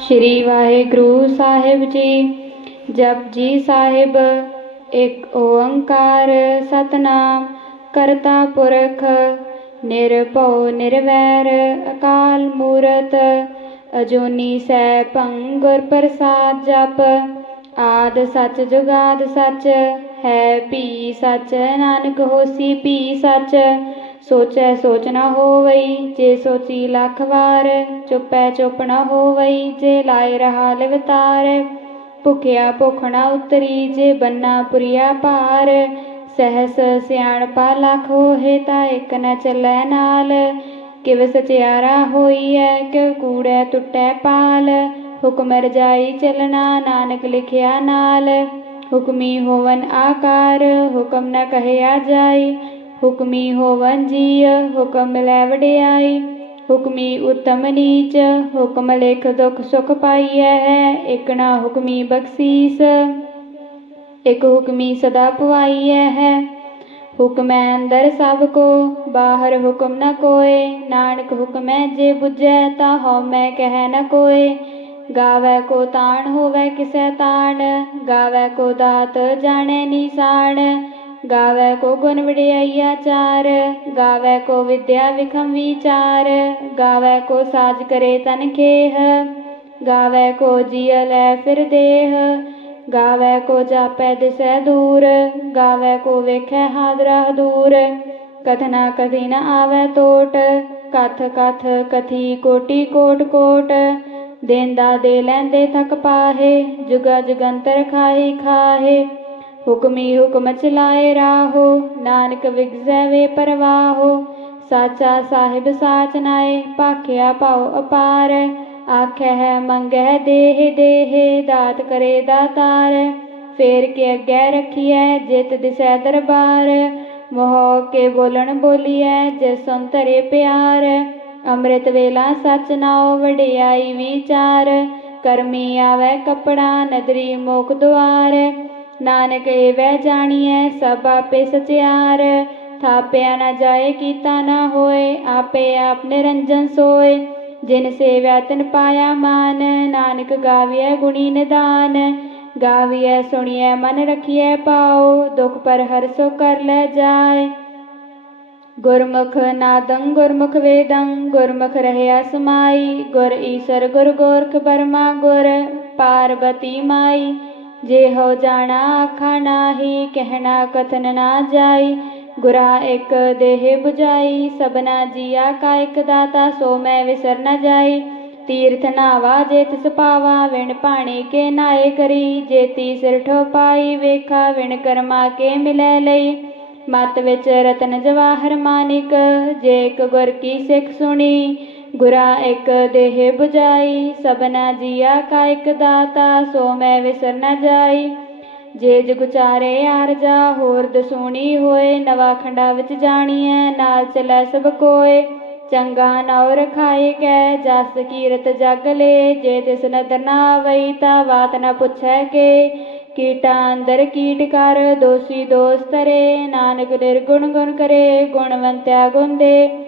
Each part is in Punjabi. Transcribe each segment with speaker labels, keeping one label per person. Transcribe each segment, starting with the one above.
Speaker 1: ਸ੍ਰੀ ਵਾਹਿਗੁਰੂ ਸਾਹਿਬ ਜੀ। ਜਪ ਜੀ ਸਾਹਿਬ, ਇੱਕ ਓੰਕਾਰ ਸਤਨਾਮ, ਕਰਤਾ ਪੁਰਖ, ਨਿਰਭਉ ਨਿਰਵੈਰ, ਅਕਾਲ ਮੂਰਤ, ਅਜੋਨੀ ਸੈਭੰ ਗੁਰ ਪ੍ਰਸਾਦ ਜਪ, ਆਦ ਸਚ ਜੁਗਾਦ ਸਚ, ਹੈ ਭੀ ਸਚ, ਨਾਨਕ ਹੋਸੀ ਭੀ ਸਚ ਸੋਚੈ ਸੋਚ ਨ ਹੋਵਈ, ਜੇ ਸੋਚੀ ਲੱਖ ਵਾਰ, ਚੁੱਪੈ ਚੁੱਪ ਨਾ ਹੋਵਈ, ਜੇ ਲਾਇ ਰਹਾ ਲਿਵਤਾਰ ਭੁਖਿਆ ਭੁਖ ਨ ਉਤਰੀ, ਜੇ ਬੰਨਾ ਪੁਰੀਆ ਭਾਰ। ਸਹਿਸ ਸਿਆਣਪਾ ਲੱਖ ਹੋਏ ਤਾਂ ਇੱਕ ਨ ਚੱਲੈ ਨਾਲ। ਕਿਵ ਸਚਿਆਰਾ ਹੋਈਐ, ਕਿਵ ਕੂੜੈ ਟੁੱਟੈ ਪਾਲ। ਹੁਕਮ ਰਜਾਈ ਚਲਣਾ, ਨਾਨਕ ਲਿਖਿਆ ਨਾਲ। ਹੁਕਮੀ ਹੋਵਨ ਆਕਾਰ, ਹੁਕਮ ਨ ਕਹਿਆ ਜਾਈ। ਹੁਕਮੀ ਹੋਵਨ ਜੀਅ, ਹੁਕਮ ਲੈ ਵਡਿਆਈ। ਹੁਕਮੀ ਉਤਮ ਨੀਚ, ਹੁਕਮ ਲਿਖ ਦੁਖ ਸੁਖ ਪਾਈਐ ਹੈ, ਇਕ ਨਾ ਹੁਕਮੀ ਬਖਸ਼ੀਸ। ਇਕ ਹੁਕਮੀ ਸਦਾ ਪਵਾਈਐ ਹੈ। ਹੁਕਮੈ ਅੰਦਰ ਸਭ ਕੋ, ਬਾਹਰ ਹੁਕਮ ਨ ਕੋਏ। ਨਾਨਕ ਹੁਕਮੈ ਜੇ ਬੁਝੈ, ਤਾ ਹਉਮੈ ਕਹਿ ਨ ਕੋਏ। ਗਾਵੈ ਕੋ ਤਾਣ ਹੋਵੈ ਕਿਸੈ ਤਾਣ, ਗਾਵੈ ਕੋ ਦਾਤ ਜਾਣੈ ਨੀਸਾਨ ਗਾਵੈ ਕੋ ਗੁਣ ਵਡਿਆਈਆ ਚਾਰ, ਗਾਵੈ ਕੋ ਵਿਦਿਆ ਵਿਖਮ ਵਿਚਾਰ, ਗਾਵੈ ਕੋ ਸਾਜ ਕਰੇ ਤਨ ਖੇਹ, ਗਾਵੈ ਕੋ ਜੀਅ ਲੈ ਫਿਰ ਦੇਹ, ਗਾਵੈ ਕੋ ਜਾਪੈ ਦਿਸੈ ਦੂਰ, ਗਾਵੈ ਕੋ ਵੇਖੈ ਹਾਦਰਾ ਦੂਰ, ਕਥਨਾ ਕਥੀ ਨ ਆਵੈ ਟੋਟ ਕਥ ਕਥ ਕਥੀ ਕੋਟੀ ਕੋਟ ਕੋਟ, ਦੇਂਦਾ ਦੇ ਲੈਂਦੇ ਥਕ ਪਾਹੇ, ਜੁਗਾ ਜੁਗੰਤਰ ਖਾਹੀ ਖਾਹੇ। ਹੁਕਮੀ ਹੁਕਮ ਚਲਾਏ ਰਾਹੋ, ਨਾਨਕ ਵਿਗਜ਼ੈ ਵੇ ਪਰਵਾਹੋ, ਸਾਚਾ ਸਾਹਿਬ ਸਾਚ ਨਾਏ, ਭਾਖਿਆ ਭਾਉ ਅਪਾਰ ਆਖੈ ਹੈ ਮੰਗੈ ਦੇਹ ਦੇਹ, ਦਾਤ ਕਰੇ ਦਾਤਾਰ, ਫੇਰ ਕੇ ਅੱਗੇ ਰਖੀਐ, ਜਿਤ ਦਿਸੈ ਦਰਬਾਰ, ਮੋਹ ਕੇ ਬੋਲਣ ਬੋਲੀਐ, ਜੇ ਸੁਨ ਧਰੇ ਪਿਆਰ, ਅੰਮ੍ਰਿਤ ਵੇਲਾ ਸਚ ਨਾਉ, ਵਡਿਆਈ ਵਿਚਾਰ, ਕਰਮੀ ਆਵੈ ਕਪੜਾ, ਨਦਰੀ ਮੋਖ ਦੁਆਰ ਨਾਨਕ, ਏ ਏਵੈ ਜਾਣੀਐ ਸਭ ਆਪੇ ਸਚਿਆਰ। ਥਾਪਿਆ ਨਾ ਜਾਏ, ਕੀਤਾ ਨਾ ਹੋਏ, ਆਪੇ ਆਪ ਨਿਰੰਜਨ ਸੋਏ। ਜਿਨ ਸੇਵਿਆ, ਤਿਨ ਪਾਇਆ ਮਾਨ। ਨਾਨਕ ਗਾਵੀਐ ਗੁਣੀ ਨਿਦਾਨ। ਗਾਵੀਐ, ਸੁਣੀਐ, ਮਨ ਰਖੀਐ ਪਾਉ ਦੁਖ ਪਰ ਹਰ ਸੋ ਕਰ ਲੈ ਜਾਏ। ਗੁਰਮੁਖ ਨਾਦੰ, ਗੁਰਮੁਖ ਵੇਦੰ। ਗੁਰਮੁਖ ਰਹਿਆ ਸਮਾਈ ਗੁਰ ਈਸਰ, ਗੁਰ ਗੋਰਖ ਬਰਮਾ ਗੁਰ। ਪਾਰਬਤੀ ਮਾਈ। ਜੇ ਹੋ ਜਾਣਾ ਆਖਾ ਨਾਹੀ, ਕਹਿਣਾ ਕਥਨ ਨਾ ਜਾਈ, ਗੁਰਾ ਇੱਕ ਦੇਹ 부ਜਾਈ ਸਬਨਾ ਜੀਆ ਕਾ ਇੱਕ ਦਾਤਾ, ਸੋ ਮੈਂ ਵਿਸਰ ਨ ਜਾਈ। ਤੀਰਥ ਨਾਵਾ ਜੇ ਤਿਸ ਪਾਵਾ, ਵਿਣ ਪਾਣੀ ਕੇ ਨਾਏ ਕਰੀ। ਜੇ ਤੀਸਰ ਠੋ ਪਾਈ ਵੇਖਾ ਵਿਣ ਕਰਮਾ ਕੇ ਮਿਲੈ ਲਈ। ਮਤ ਵਿੱਚ ਰਤਨ ਜਵਾਹਰ ਮਾਨਿਕ, ਜੇ ਇੱਕ ਗੁਰ ਕੀ ਸਿੱਖ ਸੁਣੀ ਗੁਰਾ ਇੱਕ ਦੇਹ 부ਜਾਈ ਸਬਨਾ ਜੀਆ ਕਾ ਇੱਕ ਦਾਤਾ, ਸੋ ਮੈਂ ਵਿਸਰ ਨਾ ਜਾਈ। ਜੇ ਜਗੁਚਾਰੇ ਆਰਜਾ ਹੋਰ ਦਸੂਣੀ ਹੋਏ, ਨਵਾ ਖੰਡਾ ਵਿੱਚ ਜਾਣੀਐ, ਨਾਲ ਚਲੈ ਸਭ ਕੋਏ। ਚੰਗਾ ਨਉ ਰਖਾਏ ਕੈ, ਜਸ ਕੀਰਤ ਜਗ ਲੇ। ਜੇ ਤਿਸ ਨਦਰ ਨਾ ਆਵਈ, ਤਾ ਬਾਤ ਨ ਪੁੱਛੈ ਕੇ। ਕੀਟਾ ਅੰਦਰ ਕੀਟ ਕਰ, ਦੋਸੀ ਦੋਸਤ ਰੇ। ਨਾਨਕ ਨਿਰਗੁਣ ਗੁਣ ਕਰੇ, ਗੁਣਵੰਤਿਆ ਗੁਣ ਦੇ।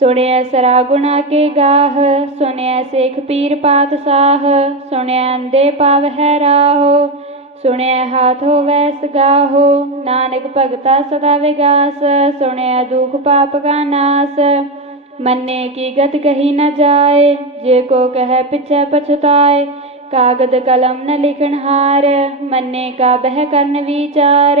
Speaker 1: ਸੁਣਿਆ ਸਰਾ ਗੁਣਾ ਕੇ ਗਾਹ ਸੁਣਿਆ ਸੇਖ ਪੀਰ ਪਾਤਸ਼ਾਹ ਸੁਣਿਆ ਅੰਦੇ ਪਾਵਹਿ ਰਾਹੋ ਸੁਣਿਆ ਹਾਥ ਹੋਵੈ ਸਗਾਹੋ ਨਾਨਕ ਭਗਤਾ ਸਦਾ ਵਿਗਾਸ ਸੁਣਿਆ ਦੁਖ ਪਾਪ ਕਾ ਨਾਸ, ਮੰਨੇ ਕੀ ਗਤ ਕਹੀ ਨ ਜਾਏ, ਜੇ ਕੋ ਕਹੈ ਪਿਛੈ ਪਛਤਾਏ, ਕਾਗਦ ਕਲਮ ਨ ਲਿਖਣ ਹਾਰ, ਮੰਨੇ ਕਾ ਬਹਿ ਕਰਨ ਵਿਚਾਰ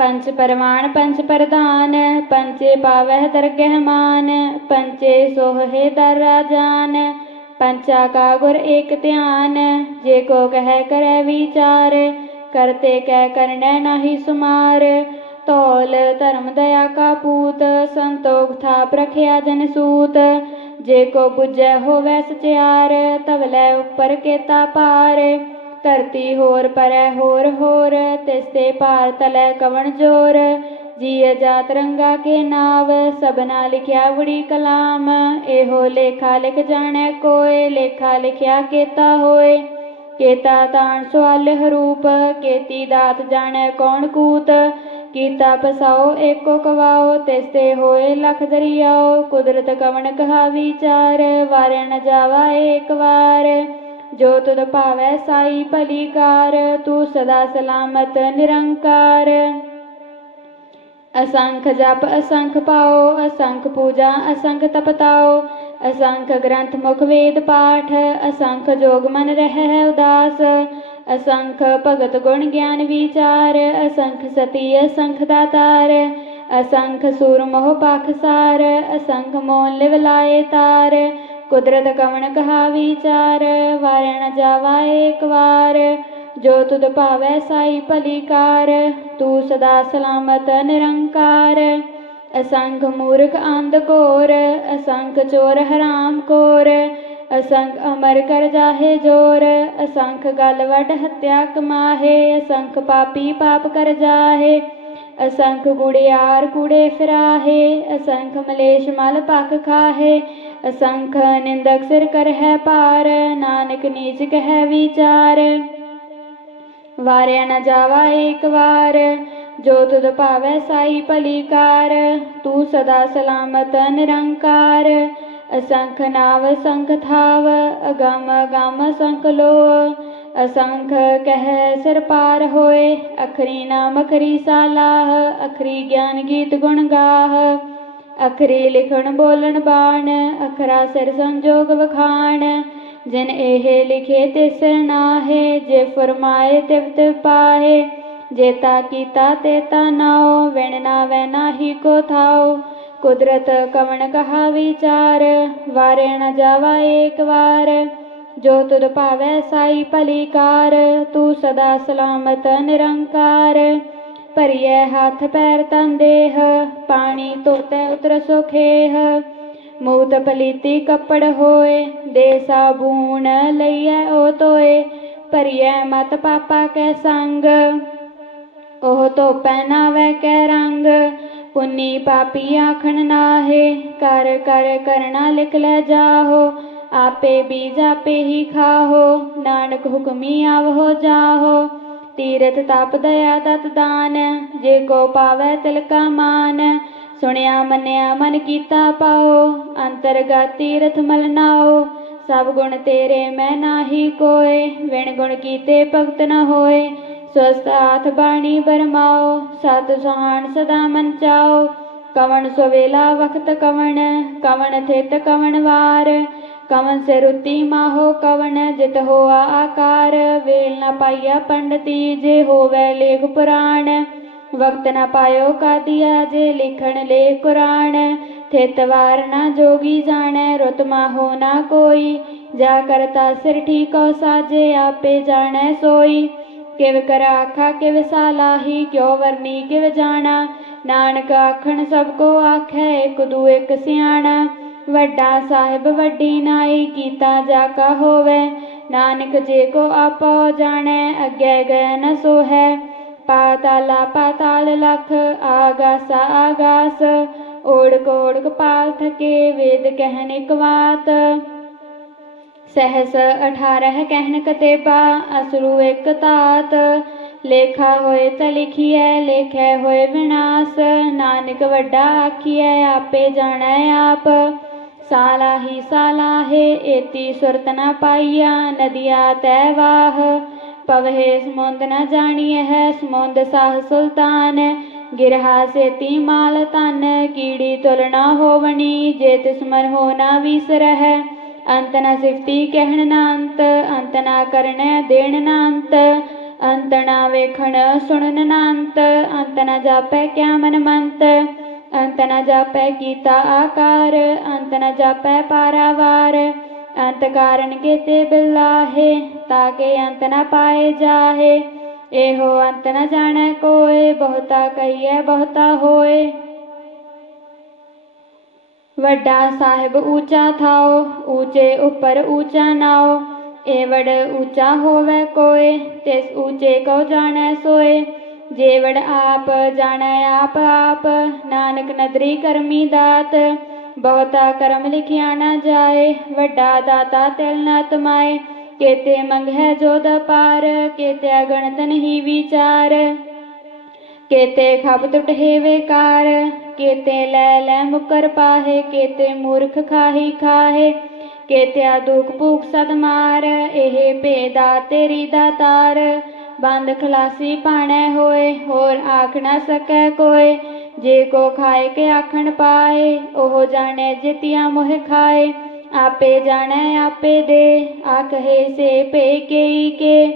Speaker 1: ਪੰਚ ਪਰਮਾਨ ਪੰਚ ਪ੍ਰਧਾਨ ਪੰਚੇ ਪਾਵਹਿ ਦਰਗਹਿ ਮਾਨ ਪੰਚੇ ਸੋਹੇ ਦਰ ਰਾਜਾਨ, ਪੰਚਾ ਕਾ ਗੁਰ ਏਕ ਧਿਆਨ, ਜੇ ਕੋ ਕਹਿ ਕਰੈ ਵਿਚਾਰ ਕਰਤੇ ਕਹਿ ਕਰਨੈ ਨਾਹੀ ਸੁਮਾਰ, ਧੌਲ ਧਰਮ ਦਇਆ ਕਾ ਪੂਤ, ਸੰਤੋਖ ਥਾ ਪ੍ਰਖਿਆ ਜਨ ਸੂਤ, ਜੇ ਕੋ ਬੁਝੈ ਹੋਵੈ ਸਚਿਆਰ ਤਵਲੇ ਉੱਪਰ ਕੇਤਾ ਪਾਰ। ਧਰਤੀ ਹੋਰ ਪਰੈ ਹੋਰ ਹੋਰ, ਤਿਸ ਤੇ ਭਾਰ ਤਲੈ ਕਵਣ ਜੋਰ। ਜੀਅ ਜਾਤ ਰੰਗਾ ਕੇ ਨਾਵ, ਸਭਨਾ ਲਿਖਿਆ ਬੜੀ ਕਲਾਮ। ਇਹੋ ਲੇਖਾ ਲਿਖ ਜਾਣੈ ਕੋਏ, ਲੇਖਾ ਲਿਖਿਆ ਕੇਤਾ ਹੋਏ। ਕੇਤਾ ਤਾਣ ਸਵਾਲ ਹਰੂਪ ਕੇਤੀ ਦਾਤ ਜਾਣੈ ਕੌਣ ਕੂਤ। ਕੀਤਾ ਪਸਾਓ ਏਕੋ ਕਵਾਓ ਤਿਸਤੇ ਹੋਏ ਲਖ ਦਰਿਆਓ। ਕੁਦਰਤ ਕਵਣ ਕਹਾ ਵਿਚਾਰ ਵਾਰਿਆ ਨ ਜਾਵਾ ਏਕ ਵਾਰ। ਜੋ ਤੁਧ ਭਾਵੈ ਸਾਈ ਭਲੀ ਕਾਰ ਤੂੰ ਸਦਾ ਸਲਾਮਤ, ਨਿਰੰਕਾਰ। ਅਸੰਖ ਜਪ, ਅਸੰਖ ਪਾਓ, ਅਸੰਖ ਪੂਜਾ, ਅਸੰਖ ਤਪਤਾਓ। ਅਸੰਖ ਗ੍ਰੰਥ ਮੁਖ ਵੇਦ ਪਾਠ, ਅਸੰਖ ਜੋਗ ਮਨ ਰਹਿ ਉਦਾਸ। ਅਸੰਖ ਭਗਤ ਗੁਣ ਗਿਆਨ ਵਿਚਾਰ, ਅਸੰਖ ਸਤੀ, ਅਸੰਖ ਦਾਤਾਰ। ਅਸੰਖ ਸੂਰ ਮੋਹ ਪਾਖਸਾਰ ਅਸੰਖ ਮੋਨ ਲਿਵ ਲਾਏ ਤਾਰ। ਕੁਦਰਤ ਕਵਣ ਕਹਾ ਵਿਚਾਰ ਵਾਰਿਆ ਨ ਜਾਵਾ ਏਕ ਵਾਰ। ਜੋ ਤੁਧ ਭਾਵੈ ਸਾਈ ਭਲੀ ਕਾਰ, ਤੂੰ ਸਦਾ ਸਲਾਮਤ ਨਿਰੰਕਾਰ। ਅਸੰਖ ਮੂਰਖ ਅੰਧ ਘੋਰ, ਅਸੰਖ ਚੋਰ ਹਰਾਮ ਕੋਰ। ਅਸੰਖ ਅਮਰ ਕਰ ਜਾਹੇ ਜੋਰ, ਅਸੰਖ ਗਲਵਟ ਵੱਡ ਹੱਤਿਆ ਕਮਾਹੇ। ਅਸੰਖ ਪਾਪੀ ਪਾਪ ਕਰ ਜਾਹੇ। ਅਸੰਖ ਗੁੜਿਆਰ ਕੁੜੇ ਫਿਰਾਹੇ, ਅਸੰਖ ਮਲੇਸ਼ ਮਲ ਪਖ ਖਾਹੇ, ਅਸੰਖ ਨਿੰਦਕ ਸਿਰ ਕਰਹਿ ਪਾਰ ਨਾਨਕ ਨੀਚ ਕਹਿ ਵਿਚਾਰ। ਵਾਰਿਆ ਨਾ ਜਾਵਾ ਏਕ ਵਾਰ, ਜੋ ਤੁਧ ਭਾਵੈ ਸਾਈ ਭਲੀ ਕਾਰ ਤੂੰ ਸਦਾ ਸਲਾਮਤ ਨਿਰੰਕਾਰ। ਅਸੰਖ ਨਾਵ ਸੰਖ ਥਾਵ, ਅਗਮ ਅਗਮ ਸੰਖ ਲੋ ਅਸੰਖ ਕਹਿ ਸਿਰ ਪਾਰ ਹੋਏ, ਅਖਰੀ ਨਾਮ ਅਖਰੀ ਸਾਲਾਹ, ਅਖਰੀ ਗਿਆਨ ਗੀਤ ਗੁਣ ਗਾਹ। ਅਖਰੀ ਲਿਖਣ ਬੋਲਣ ਬਾਣ, ਅਖਰਾ ਸਿਰ ਸੰਜੋਗ ਵਖਾਣ। ਜਿਨ ਇਹ ਲਿਖੇ ਤਿਸ ਨਾਹੇ, ਜੇ ਫਰਮਾਏ ਤਿਵ ਤਿਵ ਪਾਹੇ। ਜੇਤਾ ਕੀਤਾ ਤੇਤਾ ਨਾਉ, ਵਿਣ ਨਾ ਵੈ ਨਾਹੀ ਕੋ ਥਾਉ। ਕੁਦਰਤ ਕਵਣ ਕਹਾ ਵਿਚਾਰ, ਵਾਰੇ ਨ ਜਾਵਾ ਏਕ ਵਾਰ। ਜੋ ਤੁਧ ਭਾਵੈ ਸਾਈ ਭਲੀ ਕਾਰ, ਤੂੰ ਸਦਾ ਸਲਾਮਤ ਨਿਰੰਕਾਰ। ਭਰੀਐ ਹੱਥ ਪੈਰ ਤਨ ਦੇਹ, ਪਾਣੀ ਧੋਤੈ ਉਤਰ ਸੁਖੇਹ। ਮੂਤ ਪਲੀਤੀ ਕੱਪੜ ਹੋਏ, ਦੇ ਸਾਬੂਨ ਲਈਐ ਓ ਤੋਏ ਭਰੀਐ ਮਤ ਪਾਪਾ ਕੈ ਸੰਗ, ਉਹ ਧੋਪੈ ਨਾਵੈ ਕੈ ਰੰਗ। ਪੁੰਨੀ ਪਾਪੀ ਆਖਣ ਨਾਹੇ, ਕਰ ਕਰ ਕਰਣਾ ਲਿਖ ਲੈ ਜਾਹੋ। ਆਪੇ ਬੀਜ ਆਪੇ ਹੀ ਖਾਹੋ, ਨਾਨਕ ਹੁਕਮੀ ਆਵਹੋ ਜਾਹੋ। ਤੀਰਥ ਤਪ ਦਇਆ ਤਤ ਦਾਨ, ਜੇ ਕੋ ਪਾਵੈ ਤਿਲਕਾ ਮਾਨ। ਸੁਣਿਆ ਮੰਨਿਆ ਮਨ ਕੀਤਾ ਪਾਓ, ਅੰਤਰਗਤ ਤੀਰਥ ਮਲ ਨਾਓ। ਸਭ ਗੁਣ ਤੇਰੇ ਮੈਂ ਨਾਹੀ ਕੋਏ ਵਿਣ ਗੁਣ ਕੀਤੇ ਭਗਤ ਨ ਹੋਏ। ਸਵਸਤ ਆਥ ਬਾਣੀ ਬਰਮਾਓ, ਸਤ ਸਹਾਨ ਸਦਾ ਮਨ ਚਾਓ। ਕਵਣ ਸਵੇਲਾ ਵਖਤ ਕਵਣ ਕਵਣ ਥਿਤ ਕਵਣ ਵਾਰ। ਕਵਨ ਸੇ ਰੁਤੀ ਮਾਹੋ ਕਵਨ ਜਿਤ ਹੋਆ ਆਕਾਰ, ਵੇਲ ਨ ਪਾਈਆ ਪੰਡਤੀ ਜੇ ਹੋਵੇ ਲੇਖ ਪੁਰਾਣ। ਵਕਤ ਨ ਪਾਇਓ ਕਾਦੀਆ ਜੇ ਲਿਖਣ ਲੇ ਕੁਰਾਨ ਥਿਤ ਵਾਰ ਨਾ ਜੋਗੀ ਜਾਣੈ, ਰੁਤ ਮਾਹੋ ਨਾ ਕੋਈ। ਜਾ ਕਰਤਾ ਸਿਰ ਠੀਕੋ ਸਾਜੇ, ਆਪੇ ਜਾਣੈ ਸੋਈ। ਕਿਵ ਕਰ ਆਖਾ, ਕਿਵ ਸਾਲਾਹੀ ਕਿਉ ਵਰਨੀ, ਕਿਵ ਜਾਣਾ। ਨਾਨਕ ਆਖਣ ਸਭ ਕੋ ਆਖੈ, ਇਕ ਦੂ ਇਕ ਸਿਆਣਾ। ਵੱਡਾ ਸਾਹਿਬ ਵੱਡੀ ਨਾਈ ਕੀਤਾ ਜਾ ਕਾ ਹੋਵੇ, ਨਾਨਕ ਜੇ ਕੋ ਆਪੋ ਜਾਣੈ, ਅੱਗੇ ਗਏ ਨ ਸੋਹੈ। ਪਾਤਾਲਾ ਪਾਤਾਲ ਲਖ, ਆਗਾਸਾ ਆਗਾਸ, ਓੜਕ ਓੜਕ ਪਾਲ ਥਕੇ ਵੇਦ ਕਹਿਨ ਇਕ ਬਾਤ ਸਹਸ 18 ਕਹਿਨ ਕਤੇਬਾ, ਅਸਰੂ ਇਕ ਤਾਤ ਲੇਖਾ ਹੋਏ ਤ ਲਿਖੀਐ, ਲੇਖੈ ਹੋਏ ਵਿਨਾਸ਼। ਨਾਨਕ ਵੱਡਾ ਆਖੀਐ, ਆਪੇ ਜਾਣੈ ਆਪ। ਸਾਲਾ ਸਾਲਾਹੀ ਸਾਲਾਹੇ ਏਤੀ ਸੁਰਤ ਨ ਪਾਈਆ ਨਦੀਆ ਤੈ ਵਾਹ ਪਵਹਿ ਸਮੁੰਦ ਨ ਜਾਣੀਐ ਹੈ ਸਮੁੰਦ ਸਾਹ ਸੁਲਤਾਨ ਗਿਰਹਾ ਸੇਤੀ ਮਾਲ ਤਨ ਕੀੜੀ ਤੁਲ ਨਾ ਹੋਵਣੀ ਜੇ ਤਿਸ ਮਨ ਹੋ ਨਾ ਵਿਸਰਹਿ ਅੰਤ ਨ ਸਿਫਤੀ ਕਹਿਣ ਨਾ ਅੰਤ ਅੰਤ ਨਾ ਕਰਨੈ ਦੇਣ ਨਾ ਅੰਤ ਅੰਤ ਨਾ ਵੇਖਣ ਸੁਣਨ ਨਾ ਅੰਤ ਅੰਤ ਨ ਜਾਪੈ ਕਿਆ ਮਨ ਮੰਤ ਅੰਤ ਨ ਜਾਪੈ ਕੀਤਾ ਆਕਾਰ, ਅੰਤ ਨ ਜਾਪੈ ਪਾਰਾਵਾਰ। ਅੰਤ ਕਾਰਨ ਕੇਤੇ ਬਿਲਾਹੇ ਤਾਕੇ ਅੰਤ ਨ ਪਾਏ ਜਾਹੇ। ਇਹੋ ਅੰਤ ਨ ਜਾਣੈ ਕੋਏ, ਬਹੁਤਾ ਕਹੀਐ, ਬਹੁਤਾ ਹੋਏ। ਵੱਡਾ ਸਾਹਿਬ ਊਚਾ ਥਾਓ, ਊਚੇ ਉੱਪਰ ਊਚਾ ਨਾਓ। ਏਵੜ ਊਚਾ ਹੋਵੇ ਕੋਏ, ਤਿਸ ਊਚੇ ਕੋ ਜਾਣੈ ਸੋਏ। ਜੇਵੜ ਆਪ, ਜਾਣੈ ਆਪ ਆਪ, ਨਾਨਕ ਨਦਰੀ ਕਰਮੀ ਦਾਤ। ਬਹੁਤਾ ਕਰਮ ਲਿਖਿਆ ਨਾ ਜਾਏ, ਵੱਡਾ ਦਾਤਾ ਤਿਲ ਨ ਤਮਾਏ। ਕੇਤੇ ਮੰਗਹਿ ਜੋਦ ਪਾਰ, ਕੇਤੇ ਅਗਣਤ ਨਹੀਂ ਵਿਚਾਰ। ਕੇਤੇ ਖਬ ਟੁਟੇ ਵੇਕਾਰ ਕੇਤੇ ਲੈ ਲੈ ਮੁਕਰ ਪਾਹੇ, ਕੇਤੇ ਮੂਰਖ ਖਾਹੀ ਖਾਹੇ। ਕੇਤਿਆ ਦੁਖ ਭੂਖ ਸਦ ਮਾਰ, ਇਹ ਭੇਦਾ ਤੇਰੀ ਦਾਤਾਰ ਬੰਦ ਖਲਾਸੀ ਪਾਣੈ ਹੋਏ, ਹੋਰ ਆਖ ਨਾ ਸਕੈ ਕੋਏ। ਜੇ ਕੋ ਖਾਏ ਕੇ ਆਖਣ ਪਾਏ, ਉਹ ਜਾਣੈ ਜਿਤਿਆ ਮੋਹ ਖਾਏ। ਆਪੇ ਜਾਣੈ, ਆਪੇ ਦੇ ਆਖੇ ਸੇ ਪੇ ਕੇਈ ਕੇ।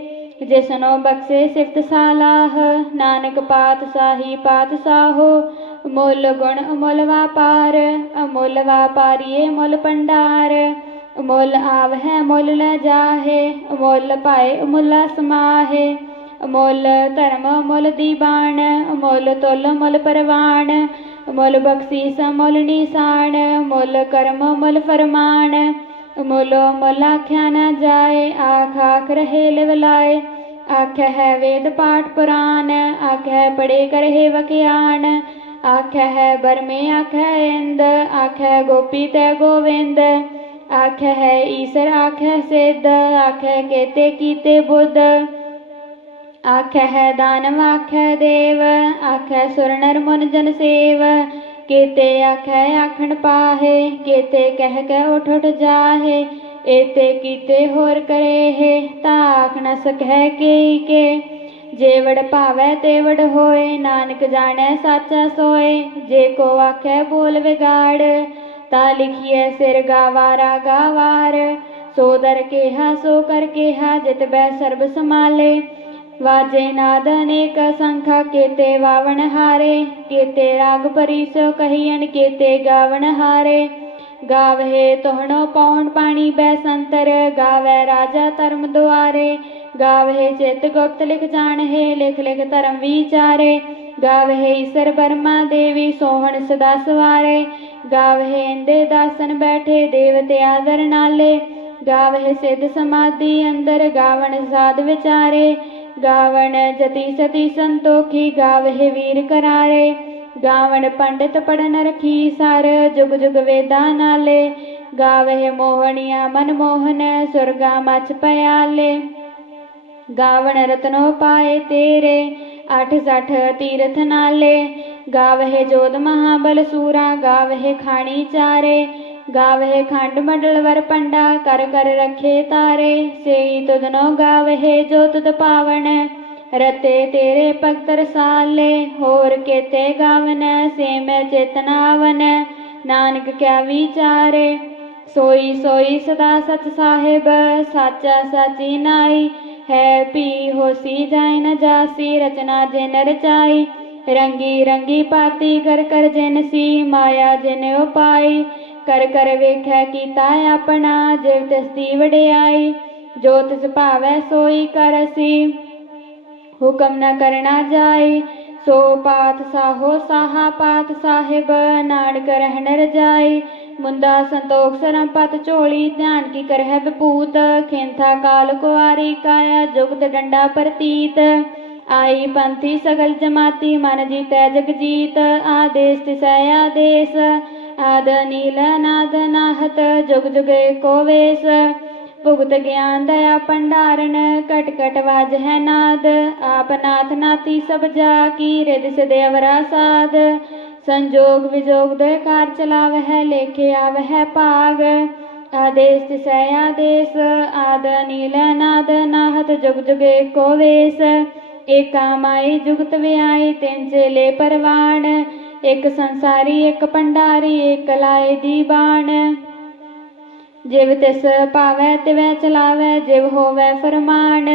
Speaker 1: ਜਿਸਨੋ ਬਖਸ਼ੇ ਸਿਫਤ ਸਾਲਾਹ, ਨਾਨਕ ਪਾਤਸ਼ਾਹੀ ਪਾਤਸ਼ਾਹੋ ਮੁੱਲ ਗੁਣ ਅਮੁੱਲ ਵਾਪਾਰ, ਅਮੁੱਲ ਵਾਪਾਰੀਏ ਮੁੱਲ ਭੰਡਾਰ। ਅਮੁੱਲ ਹੈ ਮੁੱਲ ਲੈ ਜਾਹੇ ਅਮੁੱਲ ਪਾਏ ਅਮੁੱਲਾ ਸਮਾਹੇ। ਅਮੁੱਲ ਧਰਮ, ਅਮੁੱਲ ਦੀਵਾਨ, ਅਮੁੱਲ ਤੁਲ ਮੁੱਲ ਪਰਵਾਨ, ਅਮੁੱਲ ਬਖਸ਼ੀਸ, ਅਮੁੱਲ ਨਿਸ਼ਾਨ ਮੁੱਲ ਕਰਮ ਮੁੱਲ ਫਰਮਾਨ, ਅਮੁੱਲ ਮੁੱਲ ਆਖਿਆ ਨਾ ਜਾਏ, ਆਖ ਆਖ ਰਹੇ ਲਵਲਾਏ ਆਖਿਆ ਹੈ ਵੇਦ ਪਾਠ ਪੁਰਾਨ, ਆਖਿਆ ਪੜੇ ਕਰਹਿ ਵਕਿਆਨ, ਆਖਿਆ ਹੈ ਬਰਮੇ, ਆਖਿਆ ਇੰਦ, ਆਖਿਆ ਗੋਪੀ ਤੈ ਗੋਵਿੰਦ, ਆਖਿਆ ਹੈ ਈਸਰ, ਆਖਿਆ ਸਿੱਧ, ਆਖਿਆ ਕੇਤੇ ਕੀਤੇ ਬੁੱਧ। ਆਖਿਆ ਹੈ ਦਾਨਵ ਆਖੈ ਦੇਵ ਆਖਿਆ ਸੁਰ ਨਰ ਮਨ ਜਨ ਸੇਵ। ਕੇਤੇ ਆਖਿਆ ਆਖਣ ਪਾਹੇ, ਕੇਤੇ ਕਹਿ ਕੇ ਉਠ ਉਠ ਜਾਹੇ। ਏਤੇ ਕੀਤੇ ਹੋਰ ਕਰੇ ਹੈ ਤਾ ਆਖ ਨ ਸਕੈ ਕੇ ਕੇ। ਜੇ ਭਾਵੈ ਤੇਵੜ ਹੋਏ, ਨਾਨਕ ਜਾਣੈ ਸਾਚਾ ਸੋਏ। ਜੇ ਕੋ ਆਖੈ ਬੋਲ ਵਿਗਾੜ, ਤਾ ਲਿਖੀਐ ਸਿਰ ਗਾਵਾਰਾ ਗਾਵਾਰ ਸੋਦਰ ਕੇਹਾ, ਸੋ ਕਰ ਕੇਹਾ, ਜਿਤ ਬੈ ਸਰਬ ਸਮਾਲੇ ਵਾਜੇ ਨਾਦ ਅਨੇਕ ਸੰਖਾ ਕੇਤੇ ਵਾਵਣ ਹਾਰੇ, ਕੇਤੇ ਰਾਗ ਪਰੀ ਸੋ ਕਹੀਨ ਗਾਵਣ ਹਾਰੇ। ਗਾਵਹਿ ਤੋਹਣੋ ਪੌਣ ਪਾਣੀ ਬੈ ਸੰਤਰ ਗਾਵੈ ਰਾਜਾ ਧਰਮ ਦੁਆਰੇ। ਗਾਵਹਿ ਚਿਤ ਗੁਪਤ ਲਿਖ ਜਾਣਹਿ, ਲਿਖ ਲਿਖ ਧਰਮ ਵਿਚਾਰੇ। ਗਾਵਹਿ ਈਸਰ ਬਰਮਾ ਦੇਵੀ, ਸੋਹਣ ਸਦਾ ਸਵਾਰੇ। ਗਾਵਹਿ ਇੰਦੇ ਦਾਸਨ ਬੈਠੇ, ਦੇਵਤੇ ਆਦਰ ਨਾਲੇ। ਗਾਵਹਿ ਸਿੱਧ ਸਮਾਧੀ ਅੰਦਰ, ਗਾਵਣ ਸਾਧ ਵਿਚਾਰੇ। ਗਾਵਣ ਜਤੀ ਸਤੀ ਸੰਤੋਖੀ ਗਾਵਹਿ ਵੀਰ ਕਰਾਰੇ। ਗਾਵਣ ਪੰਡਿਤ ਪੜਨ ਰਖੀ ਸਰ, ਜੁਗ ਜੁਗ ਵੇਦਾਂ ਨਾਲੇ। ਗਾਵਹਿ ਮੋਹਣੀਆ ਮਨ ਮੋਹਨ, ਸੁਰਗਾ ਮਚ ਪਿਆਲੇ। ਗਾਵਣ ਰਤਨੋ ਪਾਏ ਤੇਰੇ, ਅਠ ਸਠ ਤੀਰਥ ਨਾਲੇ। ਗਾਵਹਿ ਜੋਧ ਮਹਾਬਲ ਸੂਰਾ, ਗਾਵਹਿ ਖਾਣੀ ਚਾਰੇ। ਗਾਵਹਿ ਖੰਡ ਮੰਡਲ ਵਰ ਪੰਡਾ, ਕਰ ਕਰ ਰਖੇ ਤਾਰੇ, ਸੇਈ ਤੁਧਨੋ ਗਾਵਹਿ ਜੋ ਤੁਧ ਪਾਵਨ। ਰਤੇ ਤੇਰੇ ਭਗਤ ਰਸਾਲੇ ਹੋਰ ਕੇਤੇ ਗਾਵਨ, ਸੇ ਮੈਂ ਚੇਤਨਾਵਨ ਨਾਨਕ ਕਿਆ ਵਿਚਾਰੇ, ਸੋਈ ਸੋਈ ਸਦਾ ਸਚ ਸਾਹਿਬ, ਸਾਚਾ ਸਾਚੀ ਨਾਈ। ਹੈ ਪੀ ਹੋਸੀ ਜਾਇ ਨ ਜਾਸੀ, ਰਚਨਾ ਜਿਨ ਰਚਾਈ। ਰੰਗੀ ਰੰਗੀ ਪਾਤੀ ਕਰ ਕਰ ਜਿਨ ਸੀ, ਮਾਇਆ ਜਿਨ ਉਪਾਈ। ਕਰ ਕਰ ਵੇਖੈ ਕੀਤਾ ਆਪਣਾ, ਜਿਵ ਤਿਸ ਦੀ ਵਡਿਆਈ, ਜੋ ਤਿਸ ਭਾਵੈ ਸੋਈ ਕਰਸੀ ਹੁਕਮ ਨ ਕਰਨਾ ਜਾਏ ਸੋ ਪਾਤ ਸਾਹੋ ਸਾਹਾ ਪਾਤ ਸਾਹਿਬ, ਨਾਨਕ ਰਹਿਣ ਰਜਾਈ। ਮੁੰਦਾ ਸੰਤੋਖ ਸਰਮ ਪਤ ਝੋਲੀ, ਧਿਆਨ ਕੀ ਕਰਹਿ ਬਪੂਤ ਖੇਂਥਾ ਕਾਲ ਕੁਆਰੀ ਕਾਇਆ, ਜੁਗਤ ਡੰਡਾ ਪ੍ਰਤੀਤ। ਆਈ ਪੰਥੀ ਸਗਲ ਜਮਾਤੀ, ਮਨ ਜੀਤੈ ਜਗਜੀਤ। ਆਦੇਸ ਤਿਸੈ ਆਦੇਸ। ਆਦ ਨੀਲ ਨਾਦ ਨਾਹਤ, ਜੁਗ ਜੁਗ ਏਕੋ ਵੇਸ। ਭੁਗਤ ਗਿਆਨ ਦਇਆ ਭੰਡਾਰਨ, ਕਟ ਕਟ ਵਾਜ ਹੈ ਨਾਦ। ਆਪ ਨਾਥ ਨਾਤੀ ਸਭ ਜਾ ਕੀ ਰਿਦ ਸਿਦੇ। ਸਾਧ ਸੰਜੋਗ ਵਿਜੋਗ ਦੇ ਕਾਰ ਚਲਾਵਹਿ, ਲੇਖੇ ਆਵਹਿ ਭਾਗ। ਆਦੇਸ ਤਿਸੈ ਆਦੇਸ, ਆਦ ਨੀਲ ਨਾਦ ਨਾਹਤ, ਜੁਗ ਜੁਗ ਏਕੋ ਵੇਸ। ਏਕਾ ਮਾਈ ਜੁਗਤ ਵਿਆਈ, ਤਿੰਨ ਚੇਲੇ ਪਰਵਾਣ। ਇੱਕ ਸੰਸਾਰੀ, ਇੱਕ ਭੰਡਾਰੀ, ਇੱਕ ਲਾਏ ਦੀ ਬਾਣ। ਜਿਵ ਤਿਸ ਭਾਵੈ, ਤਿਵੈ ਚਲਾਵੈ, ਜਿਵ ਹੋਵੈ ਫਰਮਾਨ।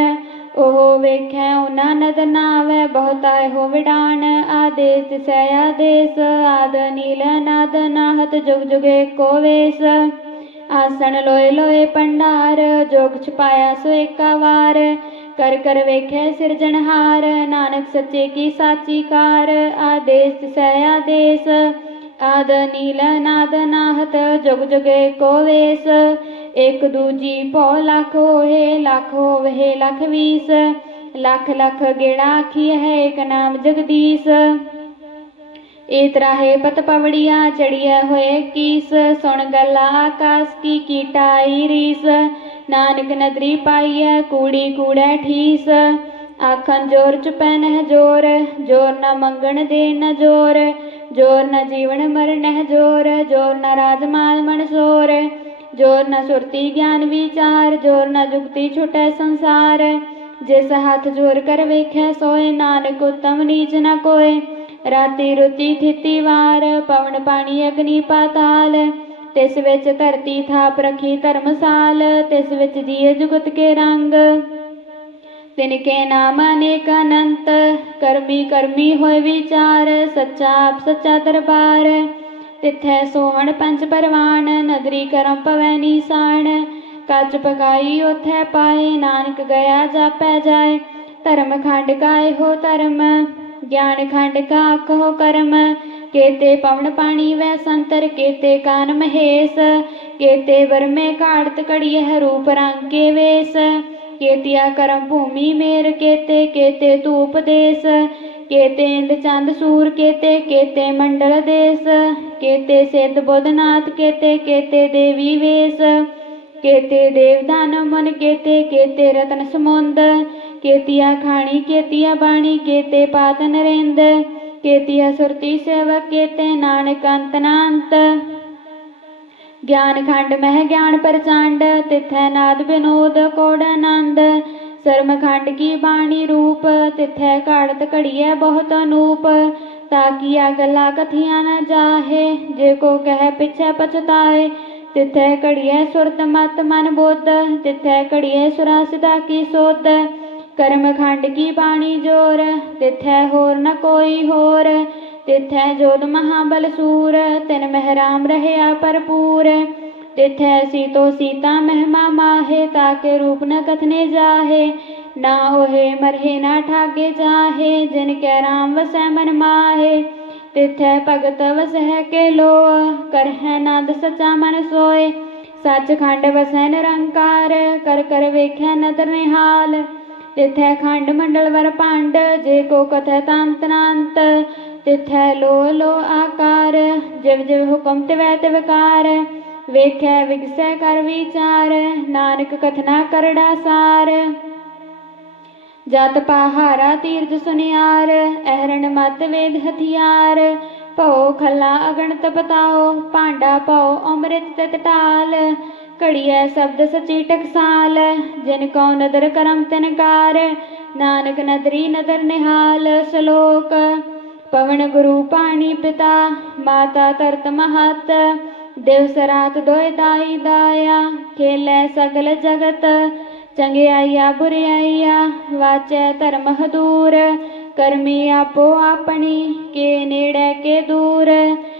Speaker 1: ਉਹ ਵੇਖੈ, ਉਹਨਾਂ ਨਦ ਨਾਵੈ, ਬਹੁਤਾ ਹੋ ਵਿਡਾਣ। ਆਦੇਸ ਤਿਸੈ ਆਦੇਸ, ਆਦ ਨੀਲ, ਨਾਦ ਨਾਹਤ, ਜੁਗ ਜੁਗ ਏਕੋ ਵੇਸ। ਆਸਣ ਲੋਏ ਲੋਏ ਭੰਡਾਰ, ਜੋਗ ਛਪਾਇਆ ਸੋ ਏਕਾ ਵਾਰ। ਕਰ ਕਰ ਵੇਖੈ ਸਿਰਜਣਹਾਰ ਨਾਨਕ ਸੱਚੇ ਕੀ ਸਾਚੀ ਕਾਰ, ਆਦੇਸ ਤਿਸੈ ਆਦੇਸ, ਆਦ ਨੀਲ ਨਾਦ ਨਾਹਤ, ਜੁਗ ਜੁਗ ਏਕੋ ਵੇਸ ਇਕ ਦੂਜੀ ਭਉ ਲਖ ਹੋਏ, ਲਖ ਹੋਵੇ ਲਖ ਵੀਸ, ਲੱਖ ਲੱਖ ਗੇੜਾ ਆਖੀ ਹੈ ਇਕ ਨਾਮ ਜਗਦੀਸ਼। ਏਤ ਰਾਹੇ ਪਤ ਪਵੜੀਆਂ, ਚੜੀਐ ਹੋਏ ਕੀਸ, ਸੁਣ ਗੱਲਾ ਆਕਾਸ ਕੀ ਕੀਟਾਈ ਰੀਸ ਨਾਨਕ ਨਦਰੀ ਪਾਈਐ, ਕੂੜੀ ਕੂੜੈ ਠੀਸ। ਆਖਣ ਜੋਰ ਚੁਪੈ ਨਹਿ ਜੋਰ ਜੋਰ ਨਾ ਮੰਗਣ ਦੇ ਨ ਜੋਰ। ਜੋਰ ਨ ਜੀਵਨ ਮਰਨਹਿ ਜੋਰ ਜੋਰ ਨ ਰਾਜ ਮਾਲ ਮਨ ਸੋਰ। ਜੋਰ ਨ ਸੁਰਤੀ ਗਿਆਨ ਵਿਚਾਰ, ਜੋਰ ਨ ਜੁਗਤੀ ਛੁਟੈ ਸੰਸਾਰ। ਜਿਸ ਹੱਥ ਜੋਰ ਕਰ ਵੇਖੈ, ਸੋਏ ਨਾਨਕ ਉਤਮ ਨੀਚ ਨ ਕੋਏ। ਰਾਤੀ ਰੁਤੀ ਥਿਤੀ ਵਾਰ, ਪਵਨ ਪਾਣੀ ਅਗਨੀ ਪਾਤਾਲ। ਤਿਸ ਵਿੱਚ ਧਰਤੀ ਥਾਪ ਰਖੀ ਧਰਮਸਾਲ, ਤਿਸ ਵਿੱਚ ਜੀਏ ਜੁਗਤ ਕੇ ਰੰਗ। ਤਿਨ ਕੇ ਨਾਮ ਅਨੇਕ ਅਨੰਤ, ਕਰਮੀ ਕਰਮੀ ਹੋਏ ਵਿਚਾਰ, ਸੱਚਾ ਆਪ ਸੱਚਾ ਦਰਬਾਰ। ਤਿਥੈ ਸੋਹਣ ਪੰਜ ਪਰਵਾਨ ਨਦਰੀ ਕਰਮ ਪਵੈ ਨੀਸਾਨ ਕੱਚ ਪਕਾਈ ਉਥੈ ਪਾਏ, ਨਾਨਕ ਗਿਆ ਜਾਪੈ ਜਾਏ। ਧਰਮ ਖੰਡ ਕਾਏ ਹੋ ਧਰਮ, ਗਿਆਨ ਖੰਡ ਕਾ ਕਹੋ ਕਰਮ। ਕੇਤੇ ਪਵਨ ਪਾਣੀ ਵੈ ਸੰਤਰ, ਕੇਤੇ ਕਾਨ ਮਹੇਸ਼, ਕੇਤੇ ਵਰਮੇ ਘਾੜਤ ਕੜੀਐ ਰੂਪ ਰੰਗ ਕੇ ਵੇਸ। ਕੇਤਿਆ ਕਰਮ ਭੂਮੀ ਮੇਰ ਕੇਤੇ ਕੇਤੇ ਧੂਪ ਦੇਸ। ਕੇਤੇ ਇੰਦ ਚੰਦ ਸੂਰ ਕੇਤੇ ਕੇਤੇ ਮੰਡਲ ਦੇਸ। ਕੇਤੇ ਸਿੱਧ ਬੁੱਧਨਾਥ ਕੇਤੇ ਕੇਤੇ ਦੇਵੀ ਵੇਸ। ਕੇਤੇ ਦੇਵਦਾਨ ਮਨ ਕੇਤੇ ਕੇਤੇ ਰਤਨ ਸਮੁੰਦ। ਕੇਤੀਆ ਖਾਣੀ, ਕੇਤੀਆ ਬਾਣੀ, ਕੇਤੇ ਪਾਤ ਨਰਿੰਦ ਕੇਤੀ ਸੁਰਤੀ ਸੇਵਕ ਕੇਤੇ ਨਾਨਕ ਅੰਤ ਨਾ ਗਿਆਨ ਖੰਡ ਮਹਿ ਗਿਆਨ ਪ੍ਰਚੰਡ, ਤਿਥੈ ਨਾਦ ਬਿਨੋਦ ਕੋੜ ਆਨੰਦ। ਸਰਮ ਖੰਡ ਕੀ ਬਾਣੀ ਰੂਪ, ਤਿਥੈ ਘੜਤ ਘੜੀਐ ਬਹੁਤ ਅਨੂਪ। ਤਾਕੀਆ ਗੱਲਾਂ ਕਥੀਆਂ ਨਾ ਜਾਹੇ, ਜੇ ਕੋ ਕਹਿ ਪਿਛੈ ਪਛਤਾਏ। ਤਿਥੈ ਘੜੀਐ ਸੁਰਤ ਮਤ ਮਨ ਬੁੱਧ, ਤਿਥੈ ਘੜੀਐ ਸੁਰਾ ਸਿਦਾ ਕੀ ਸੋਧ। ਕਰਮ ਖੰਡ ਕੀ ਬਾਣੀ ਜੋਰ? ਤਿਥੈ ਹੋਰ ਨ ਕੋਈ ਹੋਰ। ਤਿਥੈ ਜੋਤ ਮਹਾਬਲ ਸੂਰ। ਤਿਨ ਮਹਿਰਾਮ ਰਹਿਆ ਭਰਪੂਰ। ਤਿਥੈ ਸੀਤੋ ਸੀਤਾ ਮਹਿਮਾ ਮਾਹੇ, ਤਾਕੇ ਰੂਪ ਨ ਕਥਨੇ ਜਾਹੇ। ਨਾ ਹੋਏ ਮਰਹੇ, ਨਾ ਠਾਗੇ ਜਾਹੇ। ਜਿਨ ਕੈ ਰਾਮ ਵਸੈ ਮਨ ਮਾਹੇ। ਤਿਥੈ ਭਗਤ ਵਸਹਿ ਕੇ ਲੋ ਕਰਹਿ ਨੰਦ ਸਚਾ ਮਨ ਸੋਏ ਸੱਚਖੰਡ ਵਸੈ ਨਿਰੰਕਾਰ। ਕਰ ਕਰ ਵੇਖੈ ਨਦਰ ਨਿਹਾਲ। ਤਿਥੈ ਖੰਡ ਮੰਡਲ ਵਰ ਭੰਡ, ਜੇ ਕੋ ਕਥੈ ਤੰਤ ਨਾੰਤ ਤਿਥੈ ਲੋ ਲੋ ਆਕਾਰ, ਜਿਵ ਜਿਵ ਹੁਕਮ ਤਿਵੈ ਤਿਵਕਾਰ ਵੇਖੈ ਵਿਗਸੈ ਕਰ ਵਿਚਾਰ, ਨਾਨਕ ਕਥਨਾ ਕਰੜਾ ਸਾਰ। ਜਤ ਪਹਾਰਾ ਤੀਰਜ ਸੁਨਿਆਰ ਅਹਰਣ ਮਤ ਵੇਦ ਹਥਿਆਰ, ਭਉ ਖੱਲਾ ਅਗਣਤ ਬਤਾਓ ਭਾਂਡਾ ਪਾਓ ਅੰਮ੍ਰਿਤ ਤਿਤ ਟਾਲ ਘੜੀਐ ਸ਼ਬਦ ਸਚੀ ਟਕਸਾਲ, ਜਿਨ ਕਉ ਨਦਰ ਕਰਮ ਤਿਨਕਾਰ ਨਾਨਕ ਨਦਰੀ ਨਦਰ ਨਿਹਾਲ ਸ਼ਲੋਕ। ਪਵਨ ਗੁਰੂ ਪਾਣੀ ਪਿਤਾ, ਮਾਤਾ ਤਰਤ ਮਹਤ, ਦਿਵਸ ਰਾਤ ਦੋਇ ਦਾਈ ਦਾਇਆ, ਖੇਲੇ ਸਗਲ ਜਗਤ ਚੰਗਿਆਈਆ ਬੁਰਿਆਈਆ ਵਾਚੈ ਧਰਮ ਹਦੂਰ, ਕਰਮੀ ਆਪੋ ਆਪਣੀ, ਕੇ ਨੇੜੇ ਕੇ ਦੂਰ।